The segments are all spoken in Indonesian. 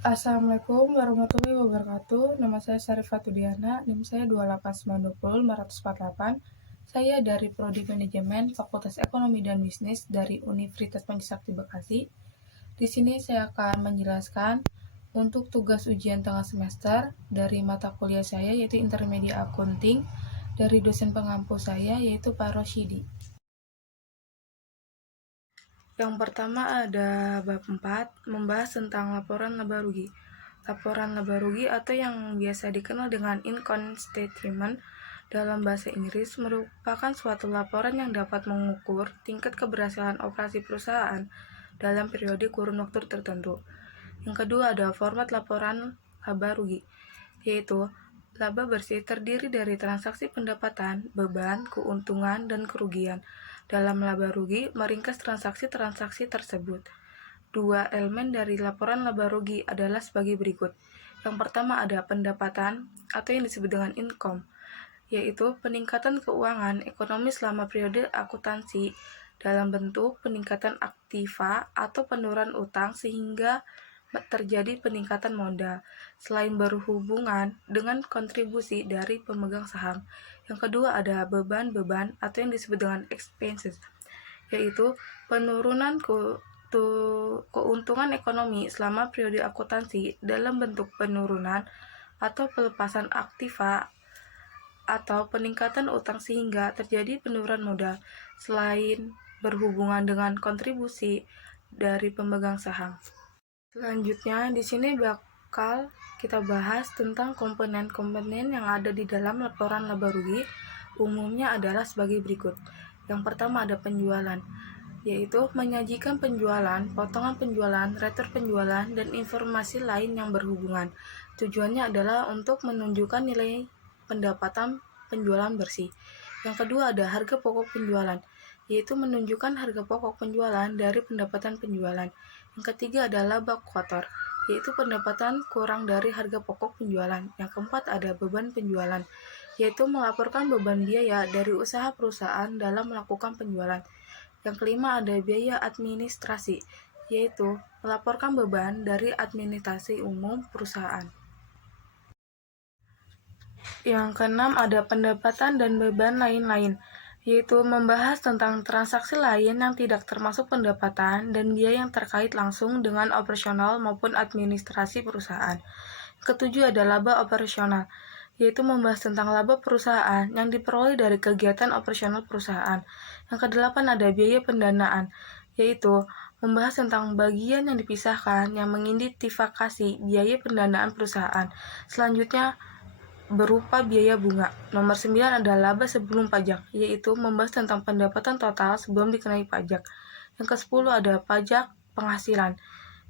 Assalamualaikum warahmatullahi wabarakatuh. Nama saya Syarifatudiana, NIM saya 28920 Saya dari Prodi Manajemen Fakultas Ekonomi dan Bisnis dari Universitas Pancasila Bekasi. Di sini saya akan menjelaskan untuk tugas ujian tengah semester dari mata kuliah saya yaitu Intermedia Accounting dari dosen pengampu saya yaitu Pak Rosyidi. Yang pertama ada bab 4, membahas tentang laporan laba rugi. Laporan laba rugi atau yang biasa dikenal dengan income statement dalam bahasa Inggris merupakan suatu laporan yang dapat mengukur tingkat keberhasilan operasi perusahaan dalam periode kurun waktu tertentu. Yang kedua ada format laporan laba rugi, yaitu laba bersih terdiri dari transaksi pendapatan, beban, keuntungan, dan kerugian. Dalam laba rugi, meringkas transaksi-transaksi tersebut. Dua elemen dari laporan laba rugi adalah sebagai berikut. Yang pertama ada pendapatan atau yang disebut dengan income, yaitu peningkatan keuangan ekonomi selama periode akuntansi dalam bentuk peningkatan aktiva atau penurunan utang sehingga terjadi peningkatan modal, selain berhubungan dengan kontribusi dari pemegang saham. Yang kedua ada beban-beban atau yang disebut dengan expenses, yaitu penurunan keuntungan ekonomi selama periode akuntansi dalam bentuk penurunan atau pelepasan aktiva atau peningkatan utang sehingga terjadi penurunan modal, selain berhubungan dengan kontribusi dari pemegang saham. Selanjutnya, di sini bakal kita bahas tentang komponen-komponen yang ada di dalam laporan laba rugi. Umumnya adalah sebagai berikut. Yang pertama ada penjualan, yaitu menyajikan penjualan, potongan penjualan, retur penjualan, dan informasi lain yang berhubungan. Tujuannya adalah untuk menunjukkan nilai pendapatan penjualan bersih. Yang kedua ada harga pokok penjualan, yaitu menunjukkan harga pokok penjualan dari pendapatan penjualan. Yang ketiga ada laba kotor, yaitu pendapatan kurang dari harga pokok penjualan. Yang keempat ada beban penjualan, yaitu melaporkan beban biaya dari usaha perusahaan dalam melakukan penjualan. Yang kelima ada biaya administrasi, yaitu melaporkan beban dari administrasi umum perusahaan. Yang keenam ada pendapatan dan beban lain-lain, yaitu membahas tentang transaksi lain yang tidak termasuk pendapatan dan biaya yang terkait langsung dengan operasional maupun administrasi perusahaan. Ketujuh ada laba operasional, yaitu membahas tentang laba perusahaan yang diperoleh dari kegiatan operasional perusahaan. Yang kedelapan ada biaya pendanaan, yaitu membahas tentang bagian yang dipisahkan yang mengidentifikasi biaya pendanaan perusahaan. Selanjutnya berupa biaya bunga. Nomor 9 ada laba sebelum pajak, yaitu membahas tentang pendapatan total sebelum dikenai pajak. Yang ke-10 ada pajak penghasilan,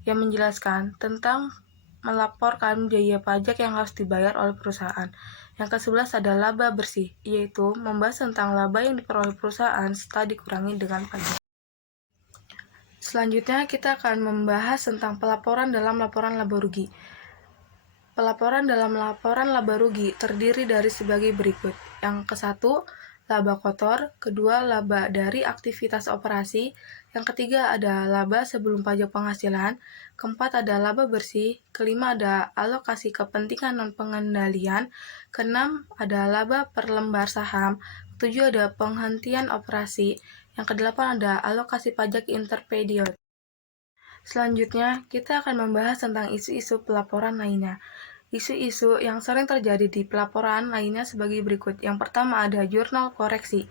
yang menjelaskan tentang melaporkan biaya pajak yang harus dibayar oleh perusahaan. Yang ke-11 ada laba bersih, yaitu membahas tentang laba yang diperoleh perusahaan setelah dikurangi dengan pajak. Selanjutnya kita akan membahas tentang pelaporan dalam laporan laba rugi. Pelaporan dalam laporan laba rugi terdiri dari sebagai berikut. Yang ke-1, laba kotor. Kedua, laba dari aktivitas operasi. Yang ketiga ada laba sebelum pajak penghasilan. Keempat ada laba bersih. Kelima ada alokasi kepentingan non-pengendalian. Keenam ada laba per lembar saham. Ketujuh ada penghentian operasi. Yang kedelapan ada alokasi pajak interperiode. Selanjutnya, kita akan membahas tentang isu-isu pelaporan lainnya. Isu-isu yang sering terjadi di pelaporan lainnya sebagai berikut. Yang pertama ada jurnal koreksi,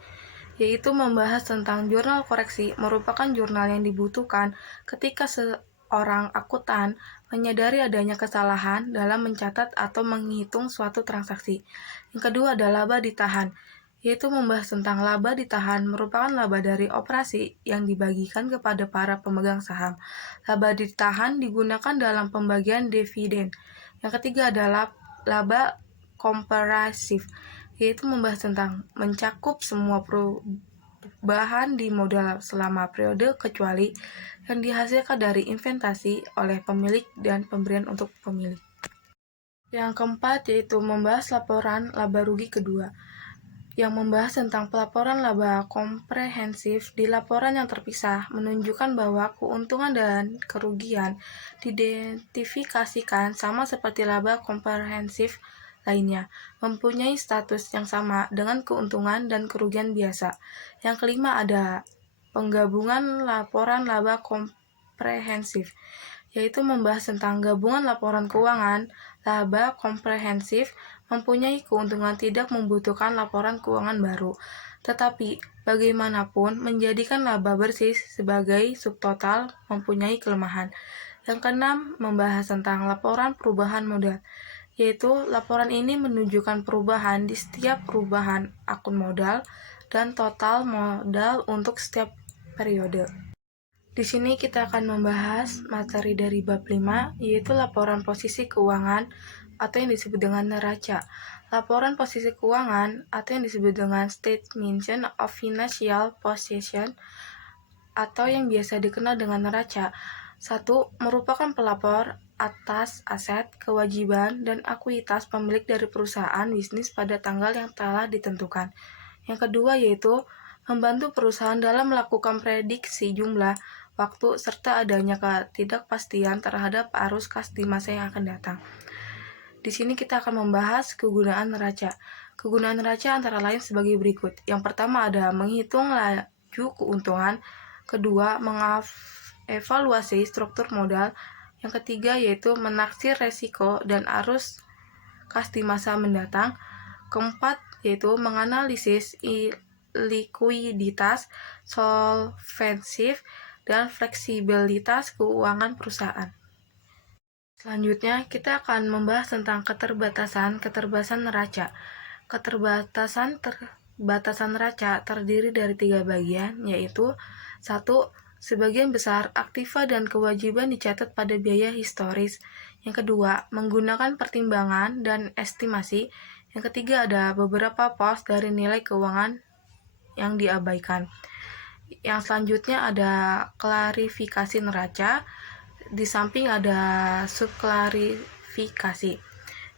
yaitu membahas tentang jurnal koreksi merupakan jurnal yang dibutuhkan ketika seorang akuntan menyadari adanya kesalahan dalam mencatat atau menghitung suatu transaksi. Yang kedua ada laba ditahan, yaitu membahas tentang laba ditahan merupakan laba dari operasi yang dibagikan kepada para pemegang saham. Laba ditahan digunakan dalam pembagian dividen. Yang ketiga adalah laba komprehensif, yaitu membahas tentang mencakup semua perubahan di modal selama periode kecuali yang dihasilkan dari investasi oleh pemilik dan pemberian untuk pemilik. Yang keempat yaitu membahas laporan laba rugi kedua, yang membahas tentang pelaporan laba komprehensif di laporan yang terpisah, menunjukkan bahwa keuntungan dan kerugian diidentifikasikan sama seperti laba komprehensif lainnya, mempunyai status yang sama dengan keuntungan dan kerugian biasa. Yang kelima ada penggabungan laporan laba komprehensif, yaitu membahas tentang gabungan laporan keuangan. Laba komprehensif mempunyai keuntungan tidak membutuhkan laporan keuangan baru, tetapi bagaimanapun menjadikan laba bersih sebagai subtotal mempunyai kelemahan. Yang keenam membahas tentang laporan perubahan modal, yaitu laporan ini menunjukkan perubahan di setiap perubahan akun modal dan total modal untuk setiap periode. Di sini kita akan membahas materi dari bab 5, yaitu laporan posisi keuangan atau yang disebut dengan neraca. Laporan posisi keuangan atau yang disebut dengan Statement of Financial Position atau yang biasa dikenal dengan neraca. 1. Merupakan pelapor atas aset, kewajiban, dan ekuitas pemilik dari perusahaan bisnis pada tanggal yang telah ditentukan. Yang kedua yaitu membantu perusahaan dalam melakukan prediksi jumlah, waktu, serta adanya ketidakpastian terhadap arus kas di masa yang akan datang. Di sini kita akan membahas kegunaan neraca. Kegunaan neraca antara lain sebagai berikut. Yang pertama ada menghitung laju keuntungan, kedua mengevaluasi struktur modal, yang ketiga yaitu menaksir resiko dan arus kas di masa mendatang, keempat yaitu menganalisis likuiditas, solvensif, dan fleksibilitas keuangan perusahaan. Selanjutnya, kita akan membahas tentang keterbatasan neraca. Keterbatasan neraca terdiri dari 3 bagian, yaitu 1. Sebagian besar aktiva dan kewajiban dicatat pada biaya historis. Yang kedua, menggunakan pertimbangan dan estimasi. Yang ketiga, ada beberapa pos dari nilai keuangan yang diabaikan. Yang selanjutnya ada klarifikasi neraca. Di samping ada subklarifikasi.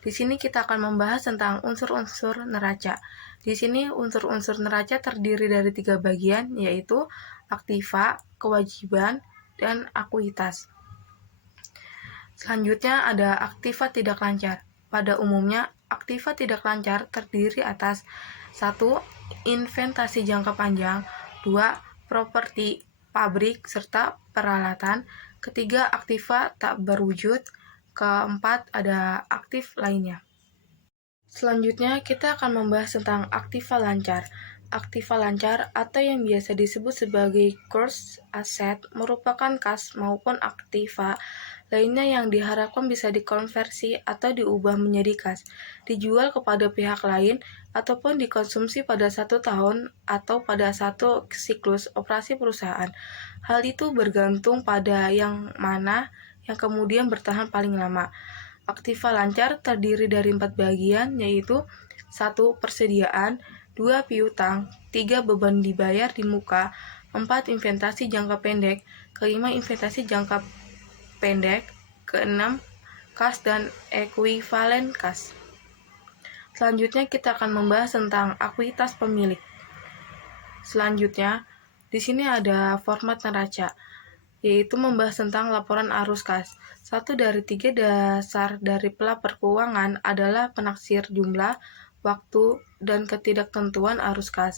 Di sini kita akan membahas tentang unsur-unsur neraca. Di sini unsur-unsur neraca terdiri dari 3 bagian, yaitu aktiva, kewajiban, dan ekuitas. Selanjutnya ada aktiva tidak lancar. Pada umumnya, aktiva tidak lancar terdiri atas 1. Investasi jangka panjang, 2. Properti pabrik serta peralatan, ketiga aktiva tak berwujud, keempat ada aktif lainnya. Selanjutnya kita akan membahas tentang aktiva lancar. Aktiva lancar atau yang biasa disebut sebagai current asset merupakan kas maupun aktiva lainnya yang diharapkan bisa dikonversi atau diubah menjadi kas, dijual kepada pihak lain, ataupun dikonsumsi pada 1 tahun atau pada 1 siklus operasi perusahaan. Hal itu bergantung pada yang mana yang kemudian bertahan paling lama. Aktiva lancar terdiri dari 4 bagian, yaitu 1. Persediaan, 2. Piutang, 3. Beban dibayar di muka, 4. Investasi jangka pendek, kelima investasi jangka pendek, keenam kas dan ekuivalen kas. Selanjutnya kita akan membahas tentang ekuitas pemilik. Selanjutnya, di sini ada format neraca, yaitu membahas tentang laporan arus kas. 1 dari 3 dasar dari pelapor keuangan adalah penaksir jumlah, waktu, dan ketidaktentuan arus kas.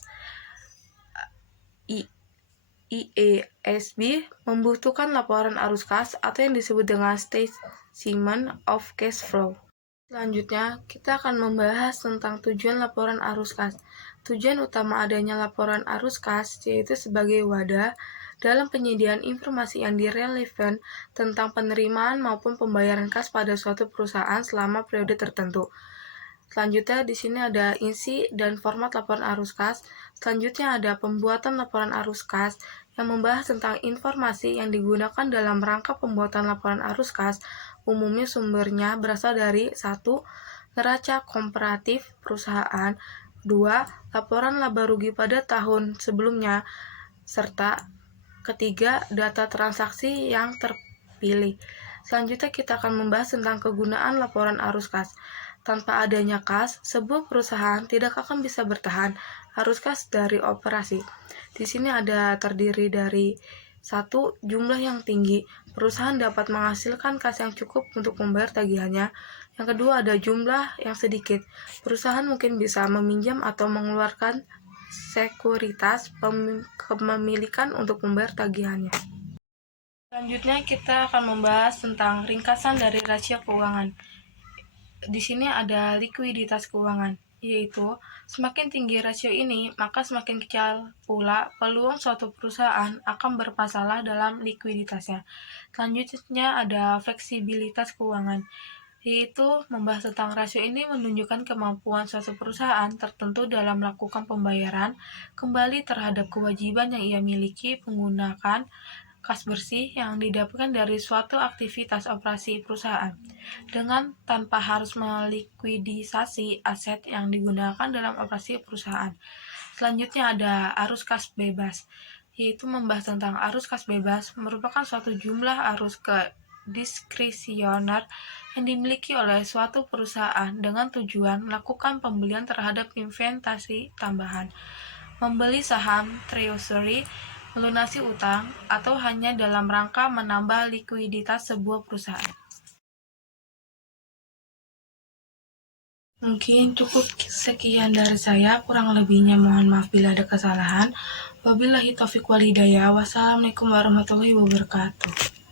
IASB membutuhkan laporan arus kas atau yang disebut dengan Statement of Cash Flow. Selanjutnya, kita akan membahas tentang tujuan laporan arus kas. Tujuan utama adanya laporan arus kas yaitu sebagai wadah dalam penyediaan informasi yang direlevan tentang penerimaan maupun pembayaran kas pada suatu perusahaan selama periode tertentu. Selanjutnya di sini ada isi dan format laporan arus kas. Selanjutnya ada pembuatan laporan arus kas yang membahas tentang informasi yang digunakan dalam rangka pembuatan laporan arus kas. Umumnya sumbernya berasal dari 1. Neraca komparatif perusahaan, 2. Laporan laba rugi pada tahun sebelumnya, serta ketiga, data transaksi yang terpilih. Selanjutnya kita akan membahas tentang kegunaan laporan arus kas. Tanpa adanya kas, sebuah perusahaan tidak akan bisa bertahan. Arus kas dari operasi. Di sini ada terdiri dari satu, jumlah yang tinggi. Perusahaan dapat menghasilkan kas yang cukup untuk membayar tagihannya. Yang kedua, ada jumlah yang sedikit. Perusahaan mungkin bisa meminjam atau mengeluarkan sekuritas kepemilikan untuk membayar tagihannya. Selanjutnya kita akan membahas tentang ringkasan dari rasio keuangan. Di sini ada likuiditas keuangan, yaitu semakin tinggi rasio ini, maka semakin kecil pula peluang suatu perusahaan akan bermasalah dalam likuiditasnya. Selanjutnya ada fleksibilitas keuangan, yaitu membahas tentang rasio ini menunjukkan kemampuan suatu perusahaan tertentu dalam melakukan pembayaran kembali terhadap kewajiban yang ia miliki menggunakan kas bersih yang didapatkan dari suatu aktivitas operasi perusahaan, dengan tanpa harus melikuidisasi aset yang digunakan dalam operasi perusahaan. Selanjutnya ada arus kas bebas, yaitu membahas tentang arus kas bebas merupakan suatu jumlah arus ke diskresioner yang dimiliki oleh suatu perusahaan dengan tujuan melakukan pembelian terhadap investasi tambahan, membeli saham treasury, melunasi utang, atau hanya dalam rangka menambah likuiditas sebuah perusahaan. Mungkin cukup sekian dari saya, kurang lebihnya mohon maaf bila ada kesalahan. Wabillahi taufiq wal hidayah. Wassalamualaikum warahmatullahi wabarakatuh.